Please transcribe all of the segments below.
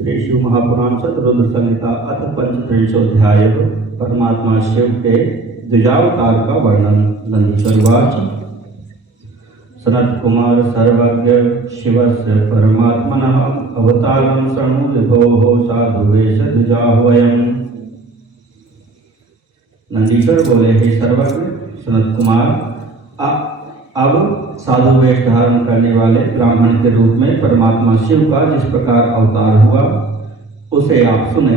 श्री शिव महापुराण शतरुद्र संहिता अथ पंचत्रिंशोऽध्याय। परमात्मा शिव के द्विजावतार का वर्णन। नंदीश्वरवाच। सनत कुमार सर्वज्ञ शिवस्य परमात्मनः अवतारं शृणु विभोः साधुवेश द्विजाह्वयम्। नंदीश्वर बोले, हे सर्वज्ञ सनत कुमार, अब साधु वेश धारण करने वाले ब्राह्मण के रूप में परमात्मा शिव का जिस प्रकार अवतार हुआ उसे आप सुने।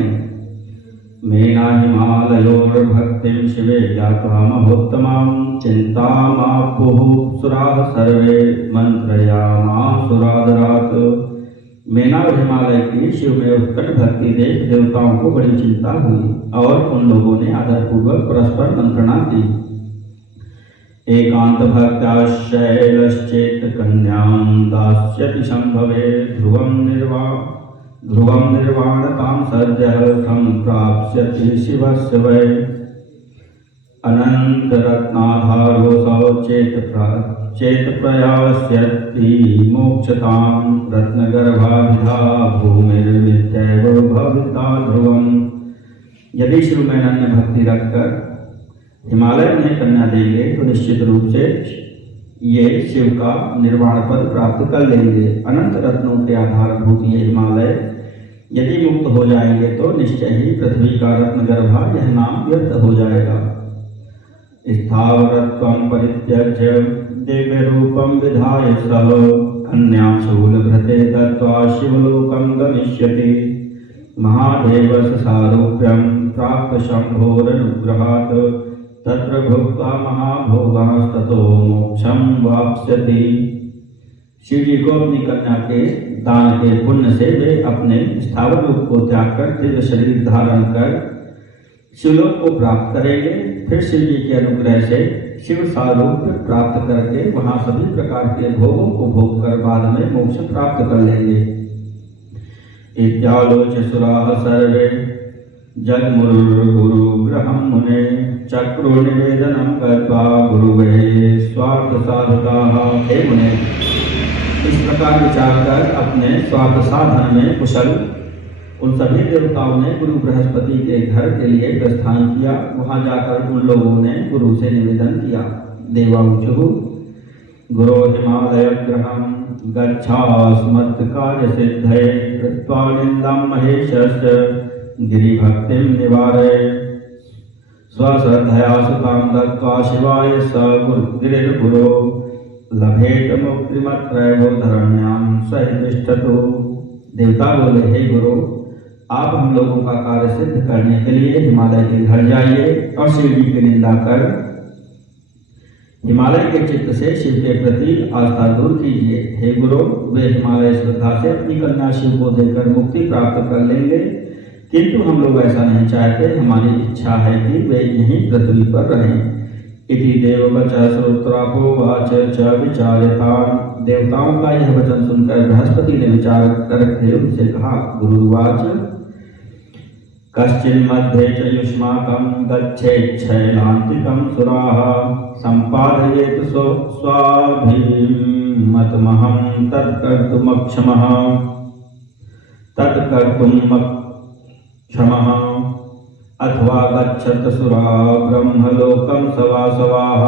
मेना हिमालयोर भक्तिम शिवे ज्ञात्वा महोत्तमां चिंतामापुः सुराः सर्वे मंत्रयामासुरादरात्। मेना और हिमालय की शिव में उत्कट भक्ति देख देवताओं को बड़ी चिंता हुई और उन लोगों ने आदरपूर्वक परस्पर मंत्रणा की। एकांत भक्ताशैलश्चेत कन्यां दास्यति संभवे ध्रुवं निर्वाणतां सद्यः संप्राप्स्यति शिवस्य वै। अनन्तरत्नाधारोऽसौ चेत प्रयास्यति मोक्षतां रत्नगर्भाभिधा भूमिर्मित्यैव भविता ध्रुवम्। यदि शिव में अनन्य भक्ति रखकर हिमालय में कन्या देंगे तो निश्चित रूप से ये शिव का निर्वाण पद प्राप्त कर लेंगे। अनंत रत्नों के आधारभूत ये हिमालय यदि मुक्त हो जाएंगे तो निश्चय ही पृथ्वी का रत्नगर्भा यह नाम व्यर्थ हो जाएगा। स्थावरत्वं परित्यज्य दिव्य रूपं विधाय सह कन्यां शूलभृते दत्त्वा शिवलोकं गमिष्यति। महादेवस्य सारूप्यं प्राप्त शम्भोरनुग्रहात् तत्र भुक्त्वा महाभोगास्ततो मोक्षं वाप्स्यति। शिव जी को अपनी कन्या के दान के पुण्य से वे अपने स्थावर रूप को त्याग कर दिव्य शरीर धारण कर शिवलोक को प्राप्त करेंगे। फिर शिव जी के अनुग्रह से शिव सारूप्य प्राप्त करके वहां सभी प्रकार के भोगों को भोग कर बाद में मोक्ष प्राप्त कर लेंगे। इत्यालोच्य सुराः सर्वे जगमुरुर्गुरुगृहं मुने चक्रो निवेदनं कृत्वा गुरुवे स्वार्थ साधकाः। हे मुने, इस प्रकार विचार कर अपने स्वार्थ साधन में कुशल उन सभी देवताओं ने गुरु बृहस्पति के घर के लिए प्रस्थान किया। वहां जाकर उन लोगों ने गुरु से निवेदन किया। देवांशुः गुरो हिमालय ग्रहं गच्छास्मत्कार्य सिद्धये कृत्वा निन्दां महेशस्य गिरिभक्तिं निवारय। स्वश्रद्धया सुतां दत्त्वा शिवाय स गिरिर्गुरो लभेत मुक्तिमत्रैव धरण्यां सहितिष्ठतु। देवता बोले, हे गुरु, आप हम लोगों का कार्य सिद्ध करने के लिए हिमालय के घर जाइए और शिव जी की निंदा कर हिमालय के चित्त से शिव के प्रति आस्था दूर कीजिए। हे गुरु, वे हिमालय श्रद्धा से अपनी कन्या शिव को देकर मुक्ति प्राप्त कर लेंगे, किंतु हम लोग ऐसा नहीं चाहते। हमारी इच्छा है कि वे यहीं पृथ्वी पर रहें। इति देववचः श्रोत्रापोवाच च विचार्यताम्। देवताओं का यह वचन सुनकर बृहस्पति ने विचार करके उनसे कहा। गुरुवाच कश्चिन्मध्ये च युष्माकं गच्छेच्छैलान्तिकं सुराः सम्पादयेत् स्वाभिमतमहं तत्कर्तुमक्षमः अथवा गच्छत सुरा ब्रह्मलोकं सवासवाः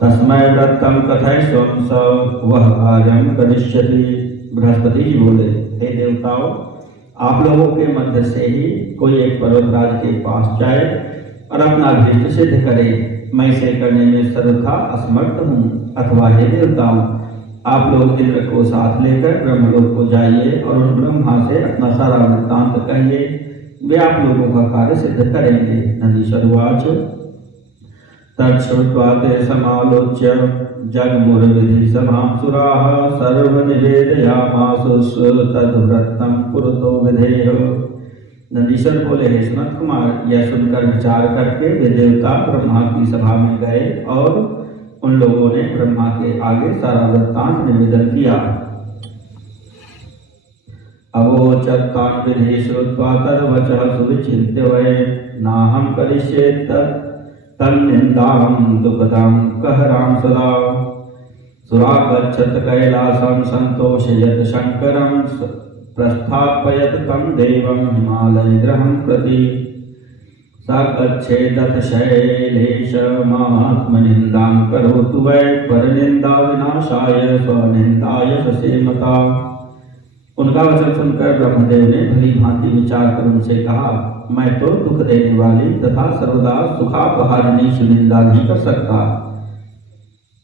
तस्मै दत्तं कथयस्वं स वह कार्यं करिष्यति। बृहस्पति जी बोले, हे देवताओं, आप लोगों के मध्य से ही कोई एक पर्वतराज के पास जाए और अपना अभीष्ट सिद्ध करे। मैं इसे करने में सर्वथा असमर्थ हूँ। अथवा हे देवताओं, आप लोग इंद्र को साथ लेकर ब्रह्मलोक को जाइए और उन ब्रह्मा से अपना सारा वृत्तांत कहिए, वे आप लोगों का कार्य सिद्ध करेंगे। नंदीश्वरवाच तच्छ्रुत्वा ते समालोच्य जगमुर्विधि सभां सुराः सर्वनिवेदयामासुः तद्व्रतं पुरतो विधेय। नंदीश्वर बोले, हे सनत कुमार, यह सुनकर विचार करके वे देवता ब्रह्मा की सभा में गए और उन लोगों ने ब्रह्मा के आगे सारा वृत्तांत निवेदन किया। अवोचत्तान् विधि श्रुत्वा तद्वचः सुविचिन्त्य वै नाहं करिष्ये तन्निन्दां दुःखदां कहरां सदा। सुरा गच्छत कैलासं संतोषयत शंकरं प्रस्थापयत तं देवं हिमालयगृहं प्रति स गच्छेदथ शैलेशमात्मनिन्दां करोतु वै परनिन्दा विनाशाय स्वनिन्दाय ससेमता। उनका वचन सुनकर ब्रह्मदेव ने भली भांति विचार कर उनसे कहा, मैं तो दुख देने वाली तथा सर्वदा सुखापहारिणी सुनिंदा नहीं कर सकता।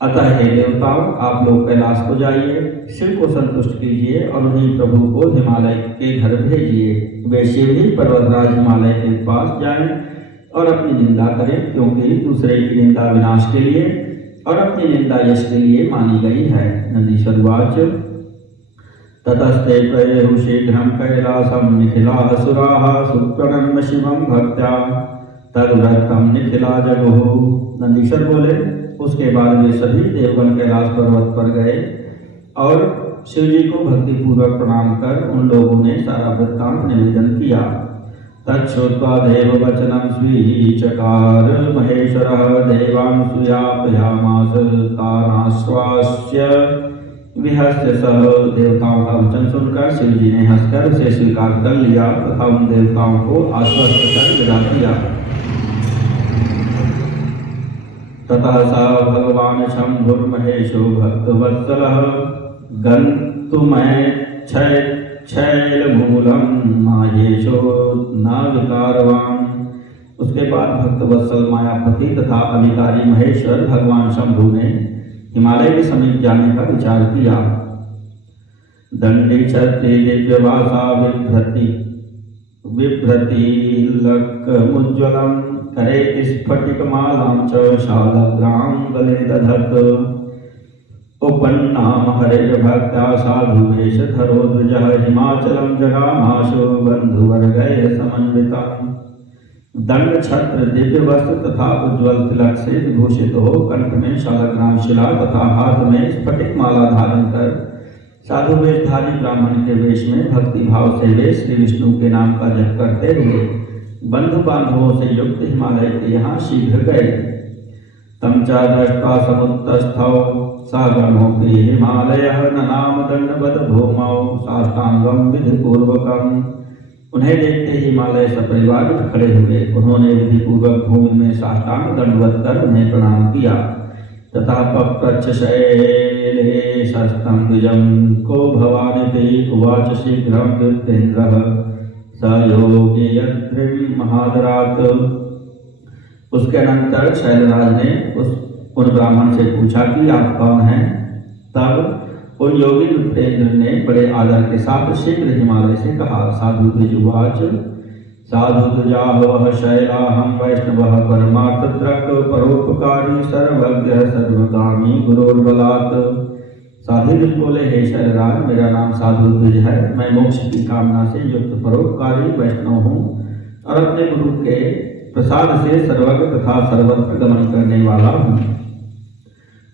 अतः हे देवताओं, आप लोग कैलाश को जाइए, शिव को संतुष्ट कीजिए और उन्हीं प्रभु को हिमालय के घर भेजिए। वे शिव ही पर्वतराज हिमालय के पास जाएं और अपनी निंदा करें, क्योंकि दूसरे की निंदा विनाश के लिए और अपनी निंदा यश के लिए मानी गई है। नंदीश्वर वाच ततस्ते प्रयेहु शीघ्रं कैलासं निखिलाः सुराः सुप्रणम्य शिवं भक्त्या तदुरक्तं निखिला जगुः। नंदीश्वर बोले, उसके बाद वे सभी देवगण कैलाश पर्वत पर गए और शिवजी को भक्ति पूर्वक प्रणाम कर उन लोगों ने सारा वृत्तांत निवेदन किया। तच्छ्रुत्वा देववचनं स्वीचकार महेश्वरः देवांसूयापयामास तानाश्वास्य विहस्य सह। देवताओं का वचन सुनकर शिवजी ने हंसकर उसे स्वीकार कर लिया तथा उन देवताओं को आश्वस्त कर विदा किया। ततः स भगवान् शंभुर्महेशो भक्तवत्सलः गन्तुमैच्छैलमूलं मायेशो न विकारवान्। उसके बाद भक्तवत्सल मायापति तथा अभिकारी महेश्वर भगवान शंभु ने हिमालय के समीप जाने का विचार किया। दंडी छत्रि दिव्यवासा बिभ्रतिलकमुज्ज्वलं करे स्फटिकमालां च शालग्रां गले दधत्। उपन्नाम हरिर्भक्त्या साधुवेशधरो द्विजः हिमाचलं जगामाशो बन्धुवर्गैः समन्वितम्। दंड छत्र दिव्य वस्त्र तथा उज्ज्वल तिलक से विभूषित हो कंठ में शालग्राम शिला तथा हाथ में स्फटिक माला धारण कर साधु वेशधारी ब्राह्मण के वेश में भक्ति भाव से वे श्री विष्णु के नाम का जप करते हुए बंधु बांधवों से युक्त हिमालय के यहाँ शीघ्र गए। तम च दृष्ट्वा समुत्तस्थौ सागमोऽपि हिमालयः ननाम दंडवत् भूमौ साष्टांगं विधिपूर्वकम्। उन्हें देखते ही हिमालय सपरिवार उठ खड़े हुए। उन्होंने विधि पूर्वक भूमि में साष्टांग दंडवत कर उन्हें प्रणाम किया तथा पप्रच्छ शैलेशस्तं द्विजं को भवानिति उवाच शीघ्रं विप्रेन्द्रः स योगी यद्रिं महादरात्। उसके अनंतर शैलराज ने उन ब्राह्मण से पूछा कि आप कौन हैं। तब उन योगी विप्रेंद्र ने बड़े आदर के साथ शीघ्र हिमालय से कहा। साधु द्विजुवाच साधु द्विजाह शैलाहं वैष्णवः परमार्थत्रक परोपकारी सर्वज्ञ सर्वगामी गुरोर्बलात्। साधु द्विज बोले, हे शैलराज, मेरा नाम साधु द्विज है। मैं मोक्ष की कामना से युक्त परोपकारी वैष्णव हूँ और अपने गुरु के प्रसाद से सर्वज्ञ तथा सर्वत्र गमन करने वाला हूँ।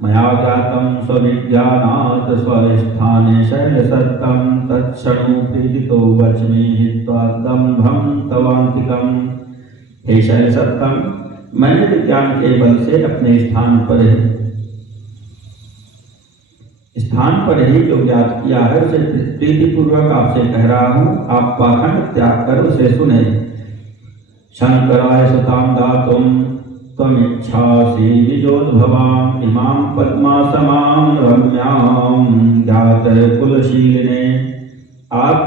मया ज्ञातं स्वविज्ञानात् स्वस्थाने शैलसत्तं तत्क्षणु प्रीतितो वच्मि हित्वा दम्भं तवान्तिकम्। हे शैलसत्तं, मैंने विज्ञान के बल से अपने स्थान पर ही जो ज्ञात किया है उसे प्रीतिपूर्वक आपसे कह रहा हूँ। आप पाखंड त्याग कर उसे सुने। शंकराय सुतां दातुं त्वमिच्छासि निजोद्भवाम् इमां पद्मासमां रम्यां ज्ञातकुलशीलिने। आप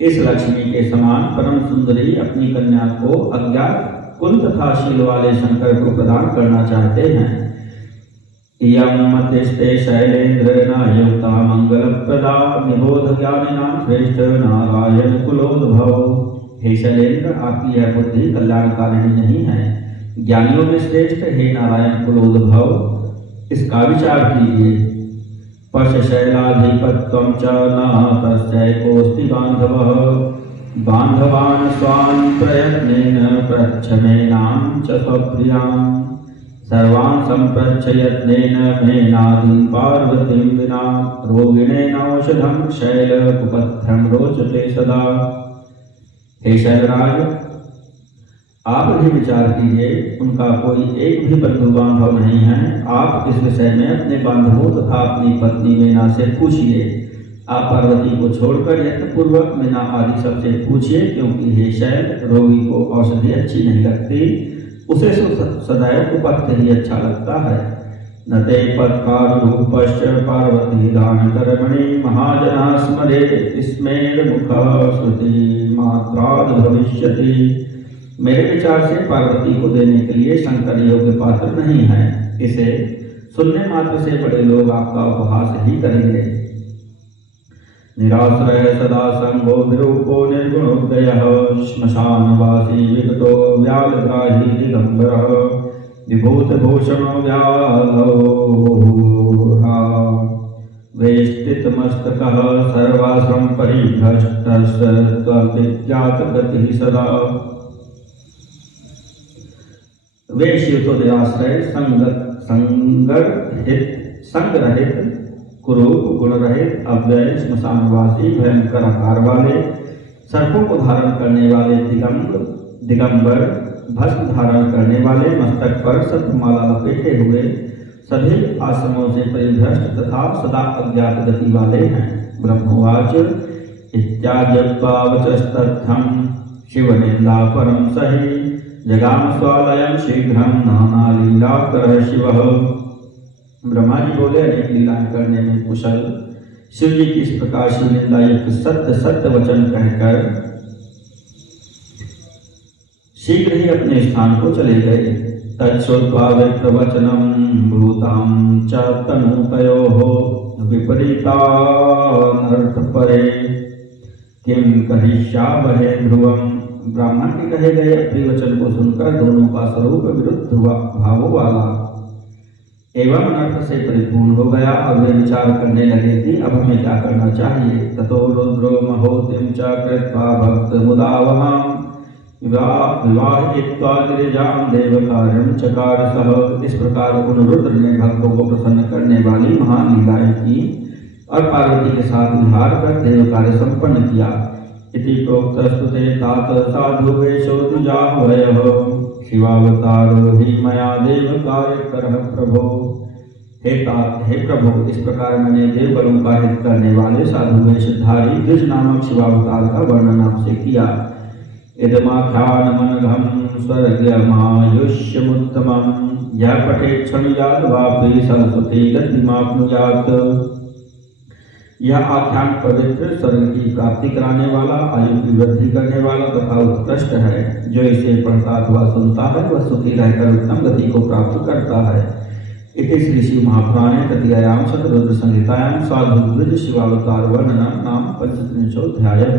इस लक्ष्मी के समान परम सुंदरी अपनी कन्या को अज्ञात कुल तथा शील वाले शंकर को प्रदान करना चाहते हैं। इयं मतिस्ते शैलेन्द्र नायुक्ता मंगलप्रदा निबोध ज्ञानिनां श्रेष्ठ नारायण कुलोद्भव। हे शैलेन्द्र, आपकी यह बुद्धि कल्याणकारिणी नहीं है। ज्ञानियों में श्रेष्ठ हे नारायण कुलोद्भव, इसका विचार कीजिए। पश शैलाधिपत्वं च न तस्यैकोऽस्ति बान्धवः बान्धवान् स्वान् प्रयत्नेन प्रच्छमेनां च स्वप्रियां सर्वान् सम्प्रच्छ यत्नेन मेनादिं पार्वतीं विना रोगिणेनौषधं शैलकुपथ्यं रोचते सदा। हे शैलराज, आप भी विचार कीजिए। उनका कोई एक भी बंधु बांधव नहीं है। आप इस विषय में अपने बांधवों तथा अपनी पत्नी मीना से पूछिए। आप पार्वती को छोड़कर यत्नपूर्वक मीना आदि सबसे पूछिए, क्योंकि हे शैल, रोगी को औषधि अच्छी नहीं लगती, उसे सदैव उपत्य ही अच्छा लगता है। न ते पत्कारूपश्च पार्वती दान कर्मणि महाजना स्मरे स्मेर मुख श्रुति मात्राद भविष्यति। मेरे विचार से पार्वती को देने के लिए शंकर योग्य पात्र नहीं है। इसे सुनने मात्र से बड़े लोग आपका उपहास ही करेंगे। निराश्रय सदा संगो विरूपो निर्गुणोदयः श्मशानवासी विगतो व्यालग्राही दिगंबरः विभूतभूषणो व्यालोहा वेष्टितमस्तकः सर्वाश्रम परिभ्रष्टस्त्वविज्ञातगतिः सदा। वे शिव तो निराश्रय संगरहित कुरूप गुण रहित अव्यय श्मशानवासी भयंकर आकार वाले सर्पों को धारण करने वाले दिगंबर भस्म धारण करने वाले मस्तक पर सतमाला लपेटे हुए सभी आश्रमों से परिभ्रष्ट तथा सदा अज्ञात गति वाले हैं। ब्रह्मवाच इत्याद्यत्वावचस्तथ्यं शिवनिंदा परम सहि जगाम स्वालयं शीघ्रं नाना लीला कर शिवः। ब्रह्मा जी बोले, अनेक लीलाएं करने में कुशल शिव जी की इस प्रकार शिव निंदा युक्त सत्य सत्य वचन कहकर शीघ्र ही अपने स्थान को चले गए। तच्छ्रुत्वा विप्रवचनं भूतां च तनूतयोः विपरीतानर्थपरे किं करिष्यामहे ध्रुवम्। ब्राह्मण के कहे गए अप्रिय वचन को सुनकर दोनों का स्वरूप विरुद्ध भावों वाला एवं अनर्थ से परिपूर्ण हो गया। अब वे विचार करने लगे कि अब हमें क्या करना चाहिए। ततो रुद्रो महोतिम च कृत्वा भक्त मुदावहां विवाहित्वा गिरिजां देवकार्यं चकार सह। इस प्रकार उन रुद्र ने भक्तों को प्रसन्न करने वाली महान लीलाएं की और पार्वती के साथ विहार कर देव कार्य संपन्न किया। इति प्रोक्तस्तुते तात साधु वेशो द्विजाह्वयः शिवावतारो हि मया देव कार्य करः प्रभो। हे प्रभु, इस प्रकार मैंने देवगणों का हित करने वाले साधु वेशधारी द्विज नामक शिवावतार का वर्णन आपसे किया। इदमाख्यानमनघं स्वर्गमायुष्यमुत्तमं यः पठेत् क्षणुयात् वापि सरस्वती गतिमाप्नुयात्। यह आख्यान पवित्र, स्वर्ग की प्राप्ति कराने वाला, आयु की वृद्धि करने वाला तथा उत्कृष्ट है। जो इसे पढ़ता अथवा सुनता है वह सुखी रहकर उत्तम गति को प्राप्त करता है। इति श्री शिव महापुराणे तृतीयायां शतरुद्र संहितायां साधु द्विज शिवावतार वर्णनम नाम 35 अध्यायः।